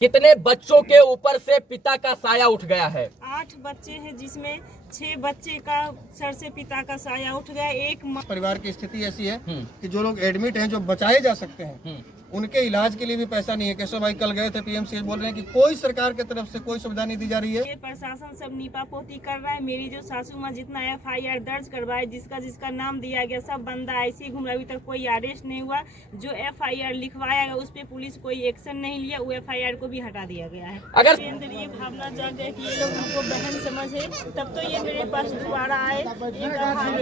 कितने बच्चों के ऊपर से पिता का साया उठ गया है? 8 बच्चे हैं जिसमें 6 बच्चे का सर से पिता का साया उठ गया। एक परिवार की स्थिति ऐसी है कि जो लोग एडमिट हैं, जो बचाए जा सकते हैं, उनके इलाज के लिए भी पैसा नहीं है। केशव भाई कल गए थे पीएमसीएच, बोल रहे हैं कि कोई सरकार की तरफ से कोई सुविधा नहीं दी जा रही है। ये प्रशासन सब नीपापोती कर रहा है। मेरी जो सासू माँ जितना FIR दर्ज करवाए, जिसका नाम दिया गया, सब बंदा ऐसे ही घूम रहा। अभी तक कोई अरेस्ट नहीं हुआ। जो FIR लिखवाया गया उस पर पुलिस कोई एक्शन नहीं लिया, वो FIR को भी हटा दिया गया है। अगर मेरे अंदर ये भावना जाग गया कि ये लोग हमको बहन समझे, तब तो ये मेरे पास दोबारा आए। एक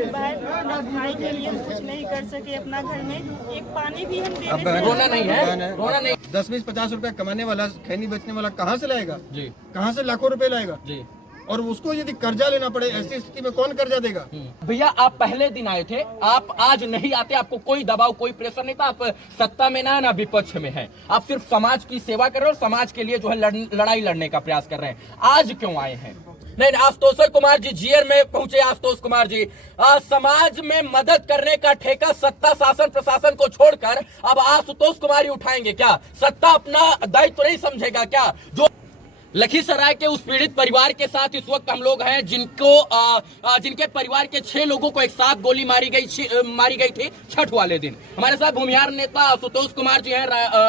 बहन अपना भाई के लिए कुछ नहीं कर सके अपना घर में एक पानी भी हम देने से रोना नहीं है, रोना नहीं। 10-20-50 रुपए कमाने वाला, खैनी बेचने वाला कहाँ से लाएगा जी, कहाँ से लाखों रुपए लाएगा जी। और उसको यदि कर्जा लेना पड़े, ऐसी स्थिति में कौन कर्जा देगा? भैया आप पहले दिन आए थे, आप आज नहीं आते। आपको कोई दबाव, कोई प्रेशर नहीं था। आप सत्ता में ना विपक्ष में हैं। आप सिर्फ समाज की सेवा कर रहे हो और समाज के लिए जो है लड़ाई लड़ने का प्रयास कर रहे हैं। आज क्यों आए हैं? नहीं, आशुतोष कुमार जी जीयर में पहुंचे। आशुतोष कुमार जी, समाज में मदद करने का ठेका सत्ता शासन प्रशासन को छोड़कर अब आशुतोष कुमार ही उठाएंगे क्या? सत्ता अपना दायित्व नहीं समझेगा क्या? जो लखीसराय के उस पीड़ित परिवार के साथ इस वक्त हम लोग हैं, जिनके परिवार के 6 लोगों को एक साथ गोली मारी गई थी छठ वाले दिन। हमारे साथ भूमिहार नेता आशुतोष कुमार जी हैं,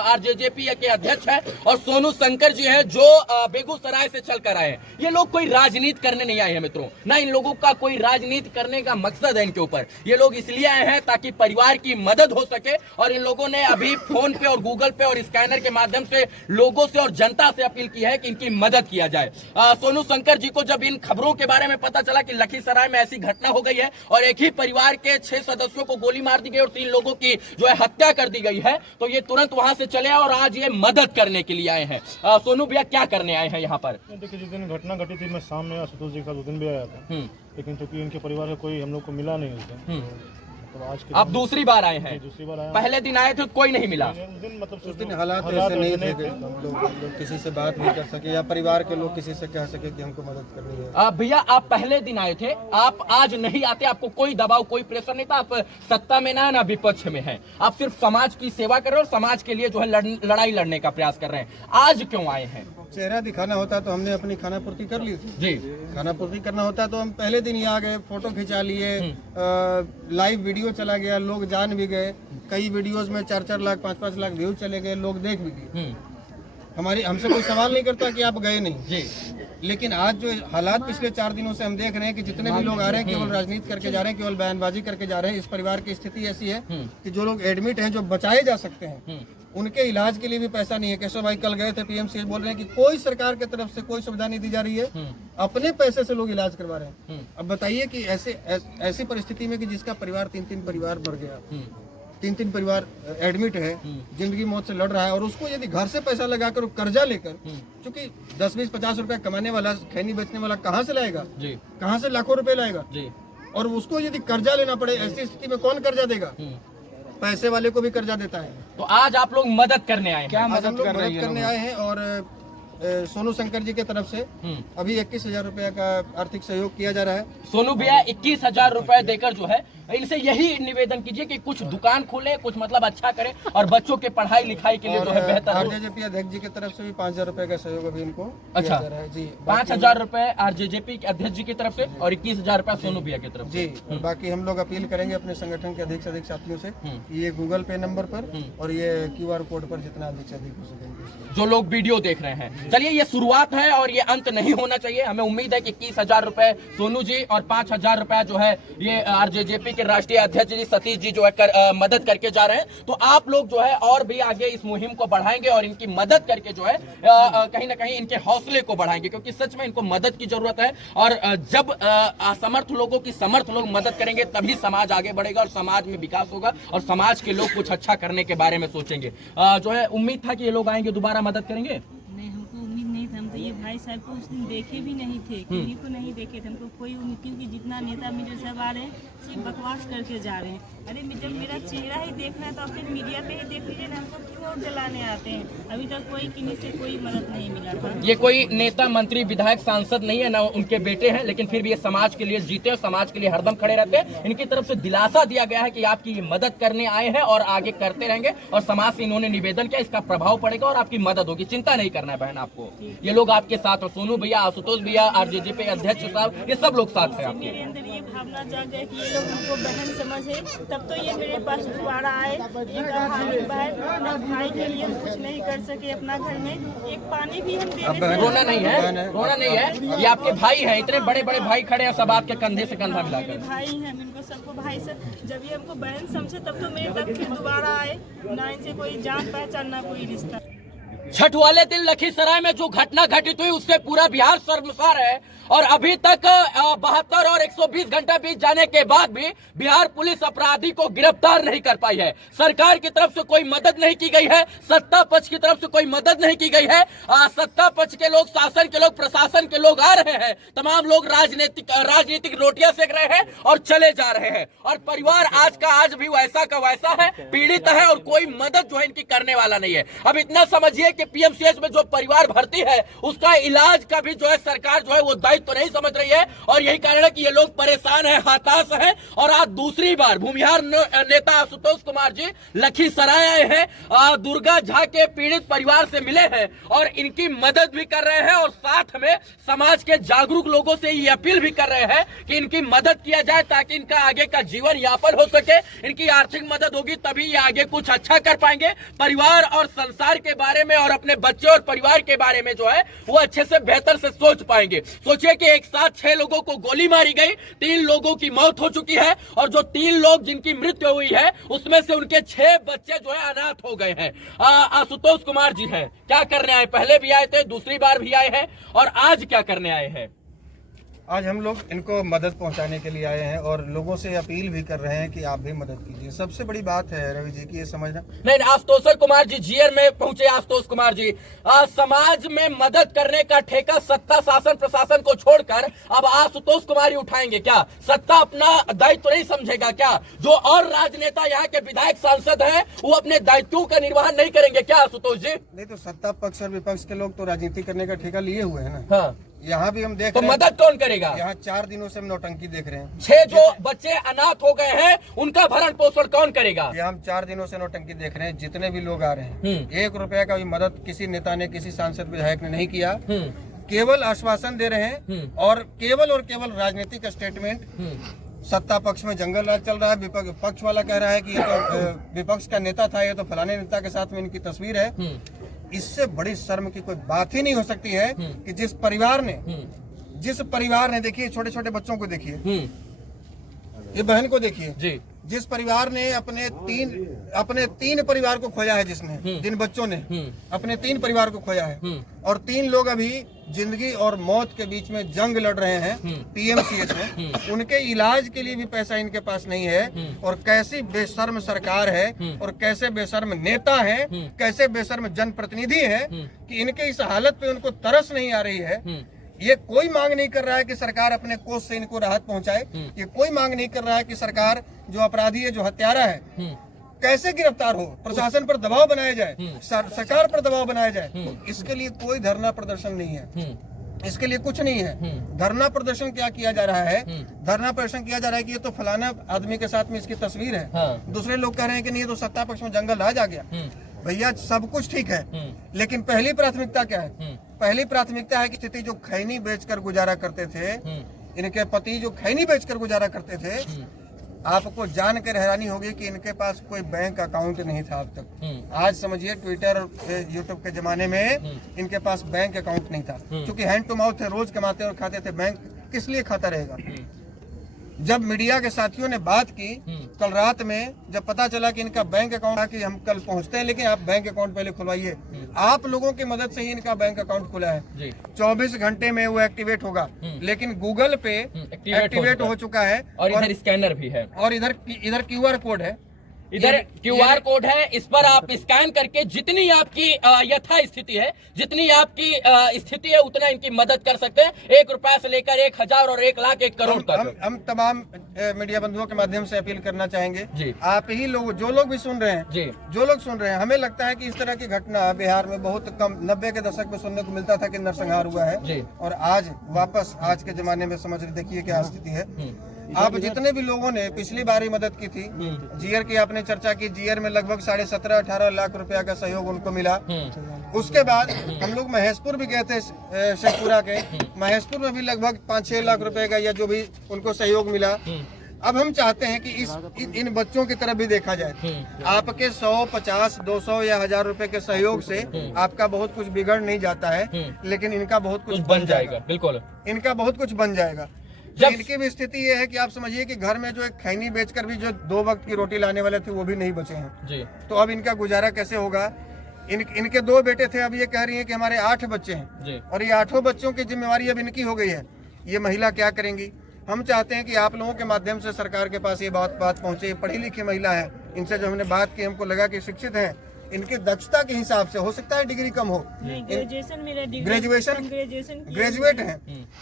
RJJP के अध्यक्ष हैं, और सोनू शंकर जी हैं जो बेगूसराय से चलकर आए हैं। ये लोग कोई राजनीति करने नहीं आए हैं मित्रों, ना इन लोगों का कोई राजनीति करने का मकसद है इनके ऊपर। ये लोग इसलिए आए हैं ताकि परिवार की मदद हो सके, और इन लोगों ने अभी फोन पे और गूगल पे और स्कैनर के माध्यम से लोगों से और जनता से अपील की है कि इनकी मदद किया जाए। सोनू शंकर जी को जब इन खबरों के बारे में पता चला कि लखीसराय में ऐसी घटना हो गई है और एक ही परिवार के 6 सदस्यों को गोली मार दी गई और 3 लोगों की जो है हत्या कर दी गई है, तो ये तुरंत वहां से चले और आज ये मदद करने के लिए आए हैं। सोनू भैया क्या करने आए हैं यहाँ पर? देखिए, जिस दिन घटना घटी थी मैं शाम में आशुतोष जी का 2 दिन भी आया था, लेकिन चूंकि उनके परिवार का कोई हम लोग को मिला नहीं उस दिन, तो आज के आप दूसरी बार आए हैं? दूसरी बार आया। पहले दिन आए थे कोई नहीं मिला? उस दिन मतलब उस दिन हालात ऐसे नहीं थे कि हम लोग किसी से बात नहीं कर सके या परिवार के लोग किसी से कह सके कि हमको मदद करनी है। भैया आप पहले दिन आए थे, आप आज नहीं आते। आपको कोई दबाव, कोई प्रेशर नहीं था। आप सत्ता में ना विपक्ष में हैं। आप सिर्फ समाज की सेवा कर रहे हो और समाज के लिए जो है लड़ाई लड़ने का प्रयास कर रहे हैं। आज क्यों आए हैं? चेहरा दिखाना होता तो हमने अपनी खाना पूर्ति कर ली थी जी। खाना पूर्ति करना होता तो हम पहले दिन ही आ गए, फोटो खिंचा लिए, लाइव वीडियो चला गया, लोग जान भी गए। कई वीडियोस में 4-4 लाख 5-5 लाख व्यू चले गए, लोग देख भी गए। हमसे कोई सवाल नहीं करता कि आप गए नहीं जी। लेकिन आज जो हालात पिछले 4 दिनों से हम देख रहे हैं कि जितने भी लोग आ रहे हैं केवल राजनीति करके जा रहे हैं, केवल बयानबाजी करके जा रहे हैं। इस परिवार की स्थिति ऐसी है कि जो लोग एडमिट हैं, जो बचाए जा सकते हैं, उनके इलाज के लिए भी पैसा नहीं है। केशव भाई कल गए थे पीएमसीएच, बोल रहे हैं कि कोई सरकार की तरफ से कोई सुविधा नहीं दी जा रही है। अपने पैसे से लोग इलाज करवा रहे हैं। अब बताइए कि ऐसी परिस्थिति में कि जिसका परिवार 3-3 परिवार मर गया, 3-3 परिवार एडमिट है, जिंदगी मौत से लड़ रहा है, और उसको यदि घर से पैसा लगाकर कर्जा लेकर, क्योंकि 10-20-50 रुपए कमाने वाला, खैनी बेचने वाला कहाँ से लाएगा जी, कहाँ से लाखों रुपए लाएगा जी, और उसको यदि कर्जा लेना पड़े, ऐसी स्थिति में कौन कर्जा देगा? पैसे वाले को भी कर्जा देता है। तो आज आप लोग मदद करने आए हैं? क्या मदद करने आए हैं? और सोनू शंकर जी के तरफ से अभी 21,000 रुपया का आर्थिक सहयोग किया जा रहा है। सोनू भैया 21,000 रुपए देकर जो है इनसे यही निवेदन कीजिए कि कुछ दुकान खोले, कुछ मतलब अच्छा करे और बच्चों के पढ़ाई लिखाई के लिए जो है बेहतर हो। RJJP अध्यक्ष जी की तरफ से भी 5,000 रुपए का सहयोग अभी इनको अच्छा दिया जा रहा है जी। 5,000 रुपए RJJP के अध्यक्ष जी की तरफ से और 21,000 रुपए सोनू भैया की तरफ जी। बाकी हम लोग अपील करेंगे अपने संगठन के अधिक से अधिक साथियों से कि ये गूगल पे नंबर पर और ये QR कोड पर जितना अधिक से अधिक हो सके, जो लोग वीडियो देख रहे हैं। चलिए, ये शुरुआत है और ये अंत नहीं होना चाहिए। हमें उम्मीद है कि 21,000 रुपए सोनू जी और 5,000 रुपए जो है ये RJJP के राष्ट्रीय अध्यक्ष सतीश जी जो है मदद करके जा रहे हैं। तो आप लोग जो है और भी आगे इस मुहिम को बढ़ाएंगे और इनकी मदद करके जो है कहीं ना कहीं इनके हौसले को बढ़ाएंगे, क्योंकि सच में इनको मदद की जरूरत है। और जब असमर्थ लोगों की समर्थ लोग मदद करेंगे तभी समाज आगे बढ़ेगा और समाज में विकास होगा और समाज के लोग कुछ अच्छा करने के बारे में सोचेंगे। जो है उम्मीद था कि ये लोग आएंगे, दोबारा मदद करेंगे। नहीं, हमको उम्मीद नहीं था। हम तो ये भाई साहब को उस दिन देखे भी नहीं थे, किसी को नहीं देखे थे। हमको कोई उम्मीद, क्योंकि जितना नेता मीडिया सब आ रहे हैं सिर्फ बकवास करके जा रहे हैं। अरे जब मेरा चेहरा ही देखना है तो आप फिर मीडिया पे ही देख लीजिए ना। हमको वोट जलाने आते हैं। अभी तक कोई किसी से कोई मदद नहीं मिला था। ये कोई नेता मंत्री विधायक सांसद नहीं है, ना उनके बेटे हैं, लेकिन फिर भी ये समाज के लिए जीते और समाज के लिए हरदम खड़े रहते हैं। इनकी तरफ से दिलासा दिया गया है कि आपकी ये मदद करने आए हैं और आगे करते रहेंगे, और समाज से इन्होंने निवेदन किया इसका प्रभाव पड़ेगा और आपकी मदद होगी, चिंता नहीं करना है बहन आपको। ये लोग आपके साथ और सोनू भैया, आशुतोष भैया, आरजेडी अध्यक्ष साहब, ये सब लोग साथ हैं आपके। मेरे अंदर ये भावना जाग गई कि ये लोग हमको बहन समझे, तब तो ये मेरे पास दोबारा आए। एक अभागी बहन अपना भाई के लिए कुछ नहीं कर सके अपना घर में एक पानी भी हम देने से रोना नहीं है, रोना नहीं है, ये आपके भाई हैं, इतने बड़े बड़े भाई खड़े हैं, सब आपके कंधे से कंधा मिलाकर। भाई हैं, इनको सबको भाई से जब ये हमको बहन समझे तब तो मेरे तक फिर दोबारा आए। ना इनसे कोई जान पहचान ना कोई रिश्ता। छठ वाले दिन लखीसराय में जो घटना घटित हुई उससे पूरा बिहार शर्मसार है, और अभी तक 72 और 120 घंटा बीत जाने के बाद भी बिहार पुलिस अपराधी को गिरफ्तार नहीं कर पाई है। सरकार की तरफ से कोई मदद नहीं की गई है, सत्ता पक्ष की तरफ से कोई मदद नहीं की गई है। सत्ता पक्ष के लोग, शासन के लोग, प्रशासन के लोग आ रहे हैं, तमाम लोग राजनीतिक रोटियां सेक रहे हैं और चले जा रहे हैं, और परिवार आज का आज भी वैसा का वैसा है, पीड़ित है, और कोई मदद जो है इनकी करने वाला नहीं है। अब इतना समझिए कि पीएमसीएच में जो परिवार भर्ती है उसका इलाज का भी जो है सरकार जो है वो दायित्व तो नहीं समझ रही है, और यही कारण है कि ये लोग परेशान हैं, हताश हैं। और आज दूसरी बार भूमिहार नेता आशुतोष कुमार जी लखीसराय आए हैं, दुर्गा झा के पीड़ित परिवार से मिले हैं और इनकी मदद भी कर रहे हैं, और साथ में समाज के जागरूक लोगों से ये अपील भी कर रहे हैं कि इनकी मदद किया जाए ताकि इनका आगे का जीवन यापन हो सके। इनकी आर्थिक मदद होगी तभी ये आगे कुछ अच्छा कर पाएंगे, परिवार और संसार के बारे में और अपने बच्चे और परिवार के बारे में जो है वो अच्छे से बेहतर से सोच पाएंगे। सोचिए कि एक साथ 6 लोगों को गोली मारी गई, 3 लोगों की मौत हो चुकी है, और जो 3 लोग जिनकी मृत्यु हुई है उसमें से उनके 6 बच्चे जो है अनाथ हो गए हैं। आशुतोष कुमार जी हैं, क्या करने आए? पहले भी आए थे, दूसरी बार भी आए हैं, और आज क्या करने आए हैं? आज हम लोग इनको मदद पहुंचाने के लिए आए हैं और लोगों से अपील भी कर रहे हैं कि आप भी मदद कीजिए। सबसे बड़ी बात है रवि जी की ये समझना नहीं, आशुतोष कुमार जी जीयर में पहुंचे। आशुतोष कुमार जी, समाज में मदद करने का ठेका सत्ता शासन प्रशासन को छोड़कर अब आशुतोष कुमार ही उठाएंगे क्या? सत्ता अपना दायित्व नहीं समझेगा क्या? जो और राजनेता यहाँ के विधायक सांसद हैं वो अपने दायित्वों का निर्वहन नहीं करेंगे क्या आशुतोष जी? नहीं तो सत्ता पक्ष और विपक्ष के लोग तो राजनीति करने का ठेका लिए हुए हैं ना। हाँ, यहाँ भी हम देख तो रहे हैं, मदद कौन करेगा? यहाँ 4 दिनों से हम नौटंकी देख रहे हैं। 6 जो बच्चे अनाथ हो गए हैं उनका भरण पोषण कौन करेगा? यहाँ हम 4 दिनों से नौटंकी देख रहे हैं। जितने भी लोग आ रहे हैं, 1 रुपया का भी मदद किसी नेता ने, किसी सांसद विधायक ने नहीं किया। केवल आश्वासन दे रहे हैं और केवल राजनीतिक स्टेटमेंट। सत्ता पक्ष में जंगल राज चल रहा है, विपक्ष पक्ष वाला कह रहा है कि ये तो विपक्ष का नेता था, ये तो फलाने नेता के साथ में इनकी तस्वीर है। इससे बड़ी शर्म की कोई बात ही नहीं हो सकती है कि जिस परिवार ने देखिए, छोटे छोटे बच्चों को देखिए, ये बहन को देखिए जी, जिस परिवार ने अपने तीन परिवार को खोया है, जिन बच्चों ने अपने 3 परिवार को खोया है, और 3 लोग अभी जिंदगी और मौत के बीच में जंग लड़ रहे हैं पीएमसीएच में। उनके इलाज के लिए भी पैसा इनके पास नहीं है। और कैसी बेशर्म सरकार है और कैसे बेशर्म नेता है, कैसे बेशर्म जनप्रतिनिधि है कि इनके इस हालत पे उनको तरस नहीं आ रही है। ये कोई मांग नहीं कर रहा है कि सरकार अपने कोष से इनको राहत पहुंचाए। ये कोई मांग नहीं कर रहा है कि सरकार जो अपराधी है, जो हत्यारा है, कैसे गिरफ्तार हो, प्रशासन पर दबाव बनाया जाए, सरकार पर दबाव बनाया जाए। इसके लिए कोई धरना प्रदर्शन नहीं है, इसके लिए कुछ नहीं है। धरना प्रदर्शन क्या किया जा रहा है? धरना प्रदर्शन किया जा रहा है कि ये तो फलाना आदमी के साथ में इसकी तस्वीर है। दूसरे लोग कह रहे हैं कि नहीं, ये तो सत्ता पक्ष में जंगल राज आ गया। भैया सब कुछ ठीक है, लेकिन पहली प्राथमिकता क्या है? पहली प्राथमिकता है कि स्थिति जो खैनी बेचकर गुजारा करते थे, इनके पति जो खैनी बेचकर गुजारा करते थे, आपको जानकर हैरानी होगी कि इनके पास कोई बैंक अकाउंट नहीं था अब तक। आज समझिए ट्विटर और यूट्यूब के जमाने में इनके पास बैंक अकाउंट नहीं था, क्योंकि हैंड टू माउथ है, रोज कमाते और खाते थे। बैंक किस लिए खाता रहेगा? जब मीडिया के साथियों ने बात की कल रात में, जब पता चला कि इनका बैंक अकाउंट, कि हम कल पहुंचते हैं लेकिन आप बैंक अकाउंट पहले खुलवाइए। आप लोगों की मदद से ही इनका बैंक अकाउंट खुला है। 24 घंटे में वो एक्टिवेट होगा, लेकिन गूगल पे एक्टिवेट हो चुका है, और इधर स्कैनर भी है, और इधर QR कोड है। इधर QR कोड है, इस पर आप स्कैन करके जितनी आपकी यथा स्थिति है, जितनी आपकी स्थिति है, उतना इनकी मदद कर सकते हैं। 1 रुपया से लेकर 1000 और 1 लाख 1 करोड़ तक। हम तमाम मीडिया बंधुओं के माध्यम से अपील करना चाहेंगे जी। आप ही लोग, जो लोग भी सुन रहे हैं जी, जो लोग सुन रहे हैं, हमें लगता है कि इस तरह की घटना बिहार में बहुत कम 90 के दशक में सुनने को मिलता था कि नरसंहार हुआ है जी। और आज वापस आज के जमाने में समझ देखिए क्या स्थिति है। आप जितने भी लोगों ने पिछली बार ही मदद की थी, जीयर की आपने चर्चा की, जीयर में लगभग 17.5-18 लाख रुपया का सहयोग उनको मिला। उसके बाद हम लोग महेशपुर भी गए थे, शेखपुरा के महेशपुर में भी लगभग 5-6 लाख रुपए का या जो भी उनको सहयोग मिला। अब हम चाहते हैं कि इन बच्चों की तरफ भी देखा जाए। आपके 100, 50, 200 या 1000 रुपए के सहयोग से आपका बहुत कुछ बिगड़ नहीं जाता है, लेकिन इनका बहुत कुछ बन जाएगा। बिल्कुल, इनका बहुत कुछ बन जाएगा। तो इनकी भी स्थिति ये है कि आप समझिए कि घर में जो एक खैनी बेचकर भी जो 2 वक्त की रोटी लाने वाले थे वो भी नहीं बचे हैं जी। तो अब इनका गुजारा कैसे होगा। इनके 2 बेटे थे, अब ये कह रही है कि हमारे 8 बच्चे हैं जी। और ये 8 बच्चों की जिम्मेवारी अब इनकी हो गई है। ये महिला क्या करेंगी। हम चाहते हैं कि आप लोगों के माध्यम से सरकार के पास ये बात पहुंचे। पढ़ी लिखी महिला है, इनसे जो हमने बात की हमको लगा कि शिक्षित है, इनके दक्षता के हिसाब से हो सकता है डिग्री कम हो, ग्रेजुएट है,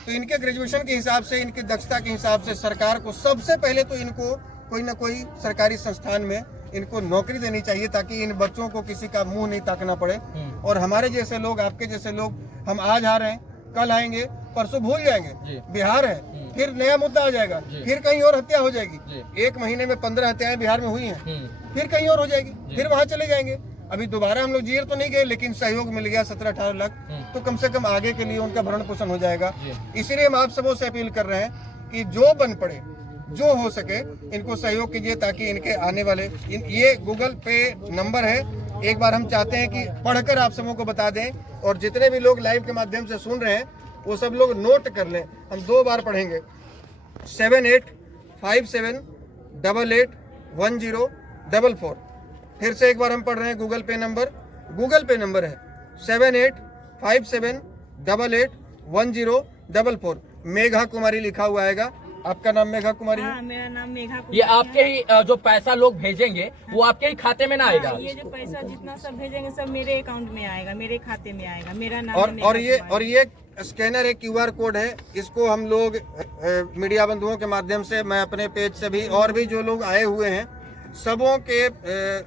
तो इनके ग्रेजुएशन के हिसाब से, इनकी दक्षता के हिसाब से सरकार को सबसे पहले तो इनको कोई ना कोई सरकारी संस्थान में इनको नौकरी देनी चाहिए ताकि इन बच्चों को किसी का मुंह नहीं ताकना पड़े। और हमारे जैसे लोग, आपके जैसे लोग, हम आज आ रहे हैं, कल आएंगे, परसों भूल जाएंगे। बिहार है, फिर नया मुद्दा आ जाएगा, फिर कहीं और हत्या हो जाएगी। 1 महीने में 15 हत्याएं बिहार में हुई हैं, फिर कहीं और हो जाएगी, फिर वहां चले जाएंगे। अभी दोबारा हम लोग जीर तो नहीं गए, लेकिन सहयोग मिल गया 17-18 लाख, तो कम से कम आगे के लिए उनका भरण पोषण हो जाएगा। इसीलिए हम आप सबों से अपील कर रहे हैं कि जो बन पड़े, जो हो सके, इनको सहयोग कीजिए ताकि इनके आने वाले ये गूगल पे नंबर है। एक बार हम चाहते हैं कि पढ़कर आप सबों को बता दें, और जितने भी लोग लाइव के माध्यम से सुन रहे हैं वो सब लोग नोट कर लें। हम 2 बार पढ़ेंगे, 7857881044। फिर से एक बार हम पढ़ रहे हैं गूगल पे नंबर है 7857881044। मेघा कुमारी लिखा हुआ आएगा। आपका नाम मेघा कुमारी है? मेरा नाम मेघा कुमारी। ये आपके ही जो पैसा लोग भेजेंगे वो आपके ही खाते में ना आएगा? ये जो पैसा जितना सब भेजेंगे सब मेरे अकाउंट में आएगा, मेरे खाते में आएगा। मेरा नाम और ये स्कैनर है, QR कोड है। इसको हम लोग मीडिया बंधुओं के माध्यम से, मैं अपने पेज से भी, और भी जो लोग आए हुए हैं सबों के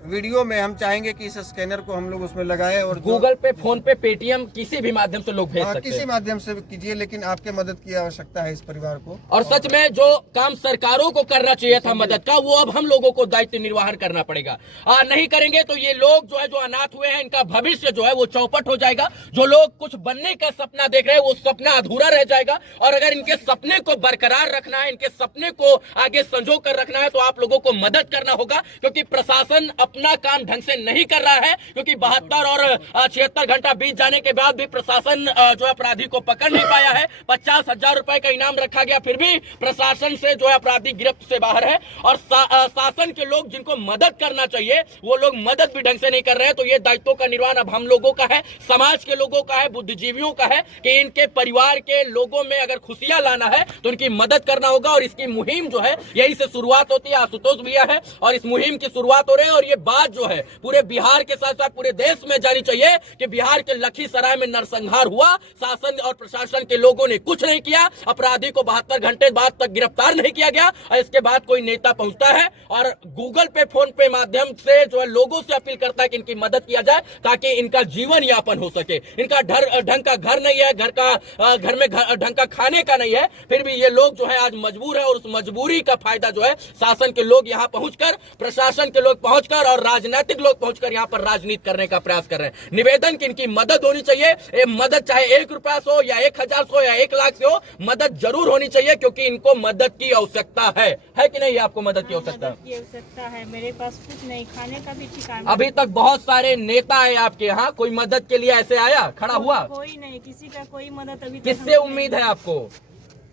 वीडियो में हम चाहेंगे कि इस स्कैनर को हम लोग उसमें लगाए। और गूगल पे, फोन पे, पेटीएम, किसी भी माध्यम से लोग भेज सकते हैं। किसी माध्यम से कीजिए, लेकिन आपके मदद की आवश्यकता है इस परिवार को। और सच में जो काम सरकारों को करना चाहिए था मदद का, वो अब हम लोगों को दायित्व निर्वहन करना पड़ेगा। नहीं करेंगे तो ये लोग जो है, जो अनाथ हुए हैं, इनका भविष्य जो है वो चौपट हो जाएगा। जो लोग कुछ बनने का सपना देख रहे हैं वो सपना अधूरा रह जाएगा। और अगर इनके सपने को बरकरार रखना है, इनके सपने को आगे संजो कर रखना है, तो आप लोगों को मदद करना होगा। क्योंकि प्रशासन अपना काम ढंग से नहीं कर रहा है, क्योंकि 72 और 76 घंटा बीत जाने के बाद भी प्रशासन जो है अपराधी को पकड़ नहीं पाया है। 50,000 रुपए का इनाम रखा गया, फिर भी प्रशासन से जो है अपराधी गिरफ्त से बाहर है। और शासन के लोग जिनको मदद करना चाहिए वो लोग मदद भी ढंग से नहीं कर रहे हैं। तो ये दायित्वों का निर्वहन अब हम लोगों का है, समाज के लोगों का है, बुद्धिजीवियों का है कि इनके परिवार के लोगों में अगर खुशियां लाना है तो इनकी मदद करना होगा। और इसकी मुहिम जो है यही से शुरुआत होती है। आशुतोष भैया है और इस मुहिम की शुरुआत हो रही है। और ये बात जो है पूरे बिहार के साथ साथ पूरे देश में जानी चाहिए कि बिहार के लखीसराय में नरसंहार हुआ, शासन और प्रशासन के लोगों ने कुछ नहीं किया, अपराधी को 72 घंटे बाद तक गिरफ्तार नहीं किया गया। और इसके बाद कोई नेता पहुंचता है और गूगल पे, फोन पे माध्यम से जो है लोगों से अपील करता है कि इनकी मदद किया जाए ताकि इनका जीवन यापन हो सके। इनका ढंग का घर नहीं है, घर में ढंग का खाने का नहीं है, फिर भी ये लोग जो है आज मजबूर है। और उस मजबूरी का फायदा जो है शासन के लोग यहाँ पहुंचकर, प्रशासन के लोग पहुंचकर और राजनीतिक लोग पहुंचकर यहाँ पर राजनीति करने का प्रयास कर रहे हैं। निवेदन कि इनकी मदद होनी चाहिए। ये मदद चाहे 1 रुपया से हो या 1000 से हो या 1 लाख से हो, मदद जरूर होनी चाहिए क्योंकि इनको मदद की आवश्यकता है कि नहीं? आपको मदद की आवश्यकता है। मेरे पास कुछ नहीं, खाने का भी ठिकाना। अभी तक बहुत सारे नेता है आपके यहाँ, कोई मदद के लिए ऐसे आया, खड़ा हुआ? कोई नहीं, किसी का कोई मदद अभी। किससे उम्मीद है आपको?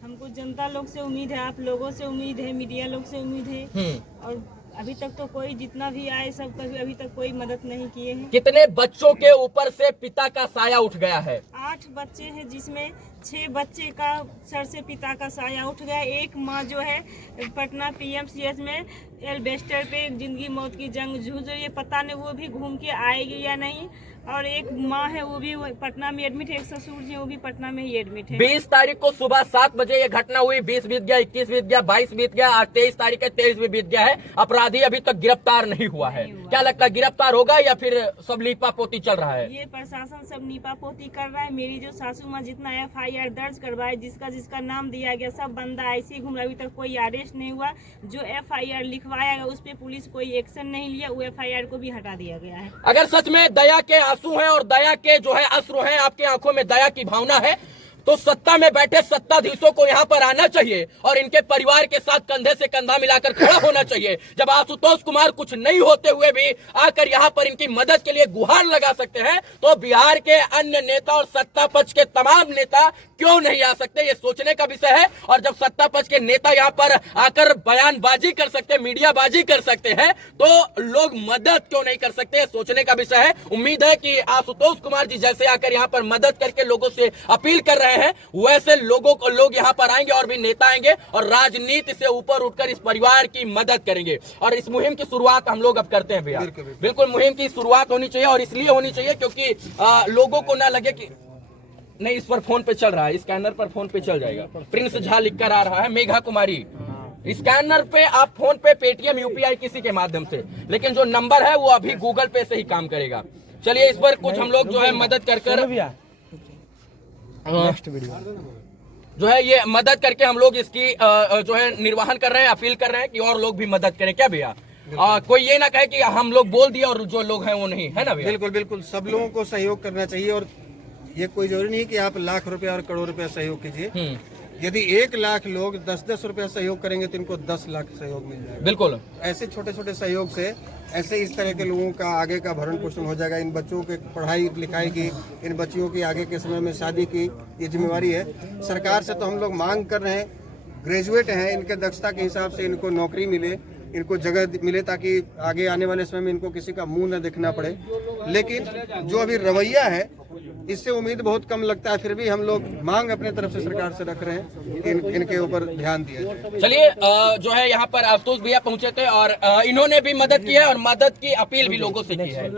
हमको जनता लोग से उम्मीद है, आप लोगों से उम्मीद है, मीडिया लोग से उम्मीद है। और अभी तक तो कोई, जितना भी आए सब कभी अभी तक कोई मदद नहीं किए हैं। कितने बच्चों के ऊपर से पिता का साया उठ गया है? 8 बच्चे हैं जिसमें 6 बच्चे का सर से पिता का साया उठ गया। एक माँ जो है पटना PMCH में एल्बेस्टर पे जिंदगी मौत की जंग जूझ रही है, पता नहीं वो भी घूम के आएगी या नहीं। और एक माँ है वो भी पटना में एडमिट है, एक ससुर जी वो भी पटना में ही एडमिट है। 20 तारीख को सुबह 7 बजे ये घटना हुई। 20 बीत गया, 21 बीत गया, 22 बीत गया, आज 23 तारीख है, 23 भी बीत गया है। अपराधी अभी तक गिरफ्तार नहीं हुआ है। क्या लगता है गिरफ्तार होगा या फिर सब लीपा पोती चल रहा है? ये प्रशासन सब नीपा पोती कर रहा है। मेरी जो सासू माँ जितना FIR दर्ज करवाए, जिसका नाम दिया गया, सब बंदा ऐसे ही घूम रहा, अभी तक कोई अरेस्ट नहीं हुआ। जो FIR लिखवाया गया उस पर पुलिस कोई एक्शन नहीं लिया, वो FIR को भी हटा दिया गया है। अगर सच में दया के आंसू हैं और दया के जो है अश्रु हैं, आपकी आंखों में दया की भावना है, तो सत्ता में बैठे सत्ताधीशों को यहाँ पर आना चाहिए और इनके परिवार के साथ कंधे से कंधा मिलाकर खड़ा होना चाहिए। जब आशुतोष कुमार कुछ नहीं होते हुए भी आकर यहाँ पर इनकी मदद के लिए गुहार लगा सकते हैं, तो बिहार के अन्य नेता और सत्ता पक्ष के तमाम नेता क्यों नहीं आ सकते, ये सोचने का विषय है। और जब सत्ता पक्ष के नेता यहाँ पर आकर बयानबाजी कर सकते, मीडियाबाजी कर सकते हैं, तो लोग मदद क्यों नहीं कर सकते, सोचने का विषय है। उम्मीद है कि आशुतोष कुमार जी जैसे आकर यहाँ पर मदद करके लोगों से अपील कर रहे हैं, वैसे लोग यहाँ पर आएंगे और भी नेता आएंगे और राजनीति से ऊपर उठकर इस परिवार की मदद करेंगे। और इस मुहिम की शुरुआत हम लोग अब करते हैं भैया। बिल्कुल मुहिम की शुरुआत होनी चाहिए और इसलिए होनी चाहिए क्योंकि लोगों को ना लगे कि नहीं, इस पर फोन पे चल रहा है, स्कैनर पर फोन पे चल जाएगा। प्रिंस झा लिखकर आ रहा है, मेघा कुमारी स्कैनर पे आप फोन पे पेटीएम UPI किसी के माध्यम से, लेकिन जो नंबर है वो अभी गूगल पे से ही काम करेगा। चलिए इस पर कुछ हम लोग जो है मदद कर नेक्स्ट वीडियो जो है ये मदद करके हम लोग इसकी जो है निर्वहन कर रहे हैं, अपील कर रहे हैं कि और लोग भी मदद करें। क्या भैया कोई ये ना कहे कि हम लोग बोल दिए और जो लोग हैं वो नहीं, है ना भैया? बिल्कुल बिल्कुल, सब लोगों को सहयोग करना चाहिए और ये कोई जरूरी नहीं कि आप लाख रुपया और करोड़ रुपया सहयोग कीजिए। यदि 1 लाख लोग 10-10 रुपया सहयोग करेंगे तो इनको 10 लाख सहयोग मिल जाएगा। बिल्कुल ऐसे छोटे छोटे सहयोग से ऐसे इस तरह के लोगों का आगे का भरण पोषण हो जाएगा। इन बच्चों के पढ़ाई लिखाई की, इन बच्चियों की आगे के समय में शादी की ये जिम्मेवारी है। सरकार से तो हम लोग मांग कर रहे हैं, ग्रेजुएट हैं, इनके दक्षता के हिसाब से इनको नौकरी मिले, इनको जगह मिले ताकि आगे आने वाले समय में इनको किसी का मुंह न देखना पड़े। लेकिन जो अभी रवैया है इससे उम्मीद बहुत कम लगता है। फिर भी हम लोग मांग अपने तरफ से सरकार से रख रहे हैं कि इनके ऊपर ध्यान दिया जाए। चलिए जो है यहाँ पर आशुतोष भैया पहुंचे थे और इन्होंने भी मदद की है और मदद की अपील भी लोगों से की है।